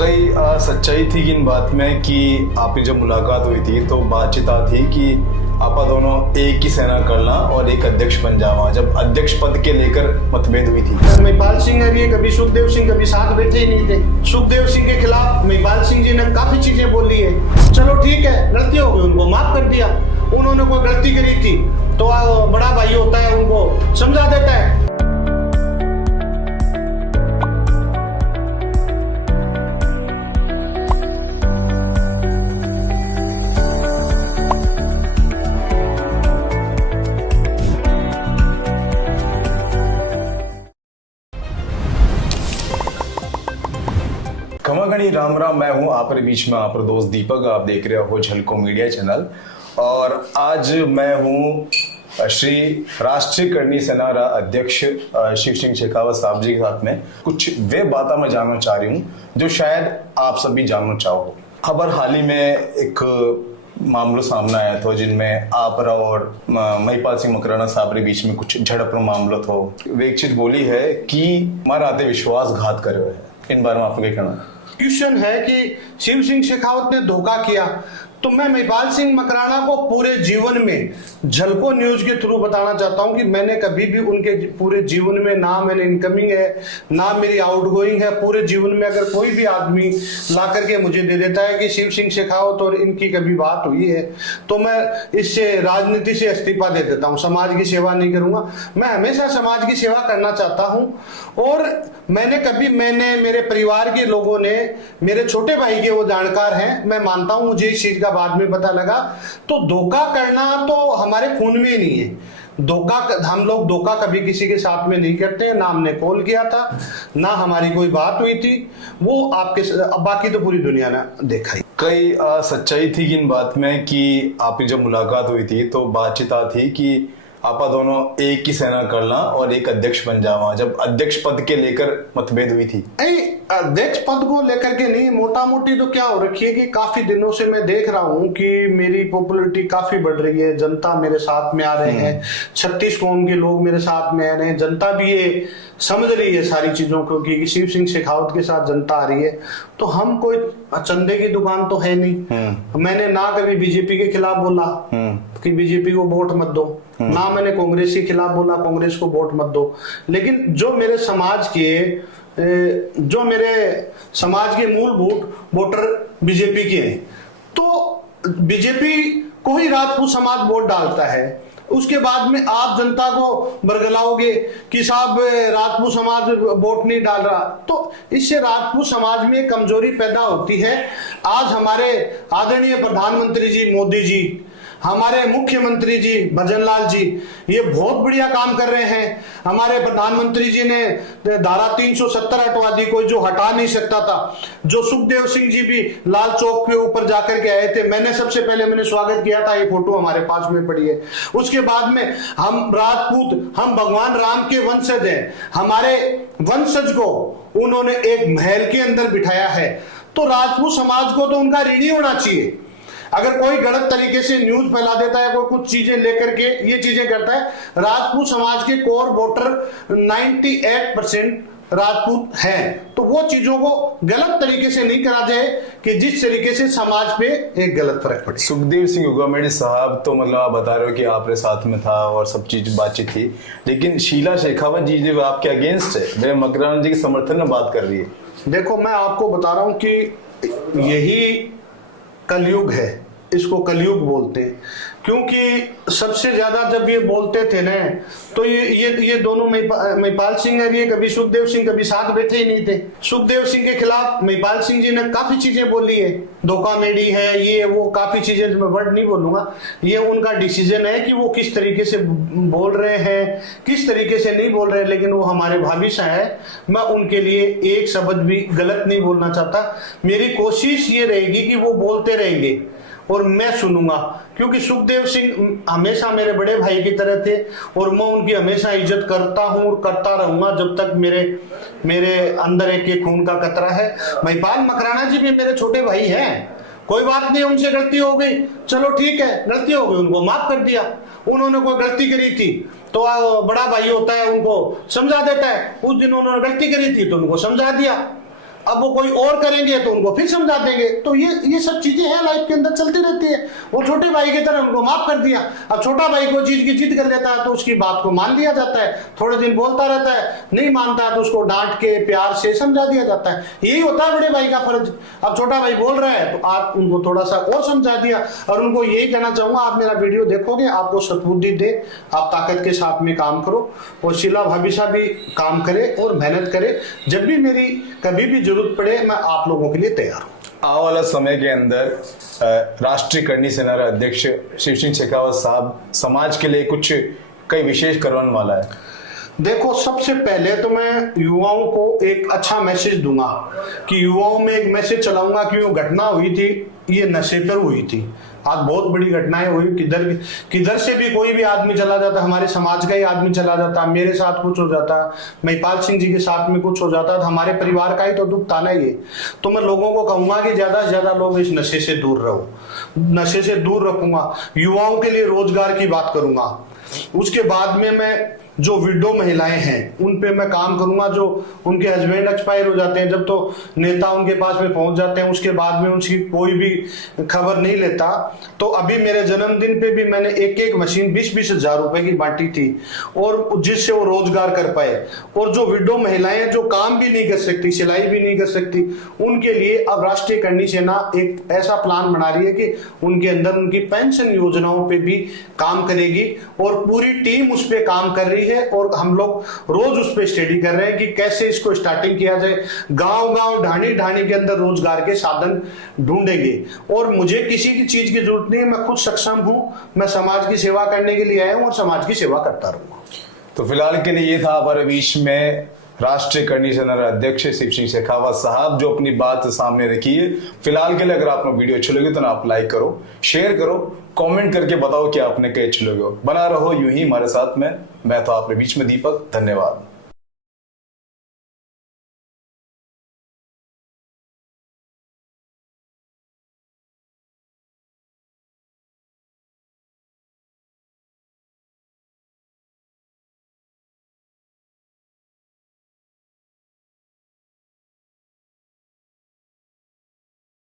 कई सच्चाई थी इन बात में कि आपकी जब मुलाकात हुई थी तो बातचीत थी कि आपा दोनों एक ही सेना करना और एक अध्यक्ष बन जावा, जब अध्यक्ष पद के लेकर मतभेद हुई थी। महिपाल सिंह और ये कभी सुखदेव सिंह कभी साथ बैठे ही नहीं थे। सुखदेव सिंह के खिलाफ महिपाल सिंह जी ने काफी चीजें बोली है। चलो ठीक है, गलती हो गई, उनको माफ कर दिया। उन्होंने कोई गलती करी थी तो बड़ा भाई होता है, उनको समझा देता है। खमागणी राम राम, मैं हूं आप बीच में आप दोस्त दीपक। आप देख रहे हो झलको मीडिया चैनल और आज मैं हूं श्री राष्ट्रीय करणी सेना अध्यक्ष शिव सिंह शेखावत साहब जी के साथ में कुछ वे बातें मैं जानना चाह रही हूं जो शायद आप सभी जानना चाहो। खबर हाल ही में एक मामला सामने आया था जिनमें आप और महिपाल सिंह मकराना साहब के बीच में कुछ झड़प मामला था। वे एक चीज बोली है कि हमारा आते विश्वासघात कर रहे हैं। इन बारे में आपको क्या कहना है? क्वेश्चन है कि शिव सिंह शेखावत ने धोखा किया, तो मैं महिपाल सिंह मकराना को पूरे जीवन में झलको न्यूज के थ्रू बताना चाहता हूं कि मैंने कभी भी उनके पूरे जीवन में ना मैंने इनकमिंग है ना मेरी आउटगोइंग है। पूरे जीवन में अगर कोई भी आदमी ला करके मुझे दे देता है कि शिव सिंह शेखावत और इनकी कभी बात हुई है तो मैं इससे राजनीति से इस्तीफा दे देता हूं, समाज की सेवा नहीं करूंगा। मैं हमेशा समाज की सेवा करना चाहता हूं और मैंने मेरे परिवार के लोगों ने, मेरे छोटे भाई के वो जानकार हैं, मैं मानता हूं, मुझे इस चीज का बाद में पता लगा। तो धोखा करना तो हमारे खून में नहीं है। धोखा, हम लोग धोखा कभी किसी के साथ में नहीं करते हैं। ना हमने कॉल किया था, ना हमारी कोई बात हुई थी। वो आपके बाकी तो पूरी दुनिया ने देखा ही। कई सच्चाई थी इन बात में कि आपकी जब मुलाकात हुई थी तो बातचीत थी कि आपा दोनों एक ही सेना करना और एक अध्यक्ष बन जावा, जब अध्यक्ष पद के लेकर मतभेद हुई थी। अध्यक्ष पद को लेकर के नहीं, मोटा मोटी तो क्या हो रखी है कि काफी दिनों से मैं देख रहा हूं कि मेरी पॉपुलैरिटी काफी बढ़ रही है। जनता मेरे साथ में आ रहे हैं, 36 कौम के लोग मेरे साथ में आ रहे हैं। जनता भी ये समझ रही है सारी चीजों को कि शिव सिंह शेखावत के साथ जनता आ रही है। तो हम कोई चंदे की दुकान तो है नहीं। मैंने ना कभी बीजेपी के खिलाफ बोला कि बीजेपी को वोट मत दो, ना मैंने कांग्रेस के खिलाफ बोला कांग्रेस को वोट मत दो। लेकिन जो मेरे समाज के मूलभूत वोटर बीजेपी के हैं, तो बीजेपी को ही राजपूत समाज वोट डालता है। उसके बाद में आप जनता को बरगलाओगे कि साहब राजपूत समाज वोट नहीं डाल रहा, तो इससे राजपूत समाज में कमजोरी पैदा होती है। आज हमारे आदरणीय प्रधानमंत्री जी मोदी जी, हमारे मुख्यमंत्री जी भजनलाल जी, ये बहुत बढ़िया काम कर रहे हैं। हमारे प्रधानमंत्री जी ने धारा 370 हटवा दी, कोई जो हटा नहीं सकता था। जो सुखदेव सिंह जी भी लाल चौक के ऊपर जाकर के आए थे, मैंने सबसे पहले स्वागत किया था। ये फोटो हमारे पास में पड़ी है। उसके बाद में हम राजपूत, हम भगवान राम के वंशज हैं। हमारे वंशज को उन्होंने एक महल के अंदर बिठाया है, तो राजपूत समाज को तो उनका ऋणी होना चाहिए। अगर कोई गलत तरीके से न्यूज फैला देता है, कोई कुछ चीजें लेकर के ये चीजें करता है, राजपूत समाज के कोर वोटर 98% राजपूत हैं, तो वो चीजों को गलत तरीके से नहीं करा जाए कि जिस तरीके से समाज पे एक गलत फर्क पड़े। सुखदेव सिंह उगामेड़ी साहब तो मतलब आप बता रहे हो कि आपके साथ में था और सब चीज बातचीत थी, लेकिन शीला शेखावत जी जो आपके अगेंस्ट है, वे मकराना जी के समर्थन में बात कर रही है। देखो, मैं आपको बता रहा हूं कि यही कलयुग है, इसको कलयुग बोलते हैं। क्योंकि सबसे ज्यादा जब ये बोलते थे ना, तो ये दोनों महिपाल सिंह और ये कभी सुखदेव सिंह कभी साथ बैठे ही नहीं थे। सुखदेव सिंह के खिलाफ महिपाल सिंह जी ने काफी चीजें बोली है, धोखा मेडी है, ये वो काफी चीजें, मैं वर्ड नहीं बोलूंगा। ये उनका डिसीजन है कि वो किस तरीके से बोल रहे हैं, किस तरीके से नहीं बोल रहे हैं। लेकिन वो हमारे भाभी सा है, मैं उनके लिए एक शब्द भी गलत नहीं बोलना चाहता। मेरी कोशिश ये रहेगी कि वो बोलते रहेंगे और मैं सुनूंगा, क्योंकि सुखदेव सिंह हमेशा मेरे बड़े भाई की तरह थे और मैं उनकी हमेशा इज्जत करता हूं और करता रहूंगा जब तक मेरे अंदर एक खून का कतरा है। महिपाल मकराना जी भी मेरे छोटे भाई हैं, कोई बात नहीं, उनसे गलती हो गई, चलो ठीक है, गलती हो गई, उनको माफ कर दिया। उन्होंने कोई गलती करी थी तो बड़ा भाई होता है, उनको समझा देता है। उस दिन उन्होंने गलती करी थी तो उनको समझा दिया। अब वो कोई और करेंगे तो उनको फिर समझा देंगे। तो ये सब चीजें हैं लाइफ के अंदर चलती रहती है। वो छोटे भाई की तरह उनको माफ कर दिया, अब छोटा भाई को चीज की जिद कर लेता है तो उसकी बात को मान लिया जाता है, थोड़े दिन बोलता रहता है, नहीं मानता है तो उसको डांट के प्यार से समझा दिया जाता है। यही होता है बड़े भाई का फर्ज। अब छोटा भाई बोल रहा है तो आप उनको थोड़ा सा और समझा दिया। और उनको यही कहना चाहूंगा, आप मेरा वीडियो देखोगे आपको सद्बुद्धि दे, आप ताकत के साथ में काम करो और शीला भाभी साहब भी काम करे और मेहनत करे। जब भी मेरी कभी भी जरूरत पड़े मैं आप लोगों के लिए तैयार हूं। आने वाला समय के अंदर राष्ट्रीय करनी सेना अध्यक्ष शिव सिंह शेखावत साहब समाज के लिए कुछ कई विशेष करने वाला है। देखो, सबसे पहले तो मैं युवाओं को एक अच्छा मैसेज दूंगा कि युवाओं में एक मैसेज चलाऊंगा कि वो घटना हुई थी ये नशे पर हुई थी। आज बहुत बड़ी घटनाएं हुई, किधर से भी कोई भी आदमी चला जाता, हमारे समाज का ही आदमी चला जाता, मेरे साथ कुछ हो जाता, महिपाल सिंह जी के साथ में कुछ हो जाता, तो हमारे परिवार का ही तो दुख था ना ये। तो मैं लोगों को कहूंगा कि ज्यादा से ज्यादा लोग इस नशे से दूर रहो, नशे से दूर रखूंगा, युवाओं के लिए रोजगार की बात करूंगा। उसके बाद में मैं जो विडो महिलाएं हैं उन पे मैं काम करूंगा, जो उनके हस्बैंड एक्सपायर हो जाते हैं, जब तो नेता उनके पास में पहुंच जाते हैं उसके बाद में उनकी कोई भी खबर नहीं लेता। तो अभी मेरे जन्मदिन पे भी मैंने एक मशीन 20-20 हजार रुपए की बांटी थी और जिससे वो रोजगार कर पाए। और जो विडो महिलाएं जो काम भी नहीं कर सकती, सिलाई भी नहीं कर सकती, उनके लिए अब राष्ट्रीय करनी सेना एक ऐसा प्लान बना रही है कि उनके अंदर उनकी पेंशन योजनाओं पे भी काम करेगी और पूरी टीम उस पर काम कर रही है। और हम लोग रोज उस पर स्टडी कर रहे हैं कि कैसे इसको स्टार्टिंग किया जाए। गांव-गांव, ढाणी-ढाणी के अंदर रोजगार के साधन ढूंढेंगे। और मुझे किसी की चीज की जरूरत नहीं है, मैं खुद सक्षम हूं, मैं समाज की सेवा करने के लिए आया हूं और समाज की सेवा करता रहूंगा। तो फिलहाल के लिए ये था हमारे बीच में राष्ट्रीय करनी सेना अध्यक्ष शिव सिंह शेखावत साहब जो अपनी बात सामने रखी है। फिलहाल के लिए अगर आपको वीडियो अच्छी लगी तो ना आप लाइक करो, शेयर करो, कमेंट करके बताओ कि आपने क्या अच्छी लगी हो। बना रहो यूं ही हमारे साथ में। मैं तो आपके बीच में दीपक, धन्यवाद।